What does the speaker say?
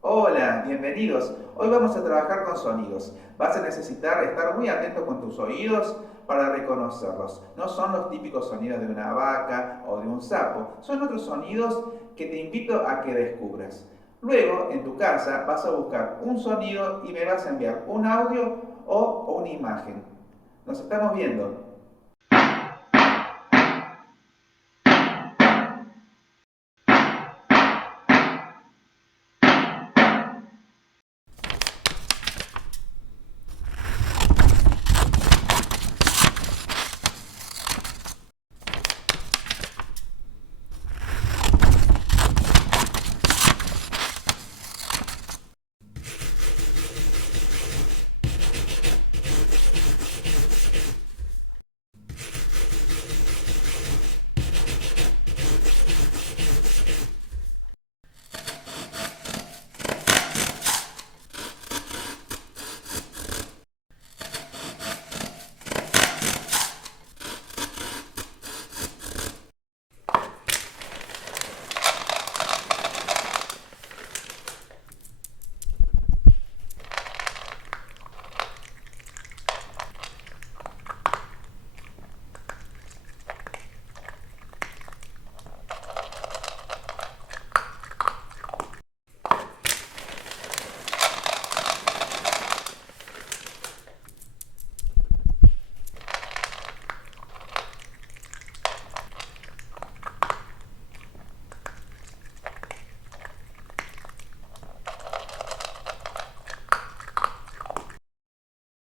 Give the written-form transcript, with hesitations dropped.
Hola, bienvenidos. Hoy vamos a trabajar con sonidos. Vas a necesitar estar muy atento con tus oídos para reconocerlos. No son los típicos sonidos de una vaca o de un sapo, son otros sonidos que te invito a que descubras. Luego, en tu casa, vas a buscar un sonido y me vas a enviar un audio o una imagen. Nos estamos viendo.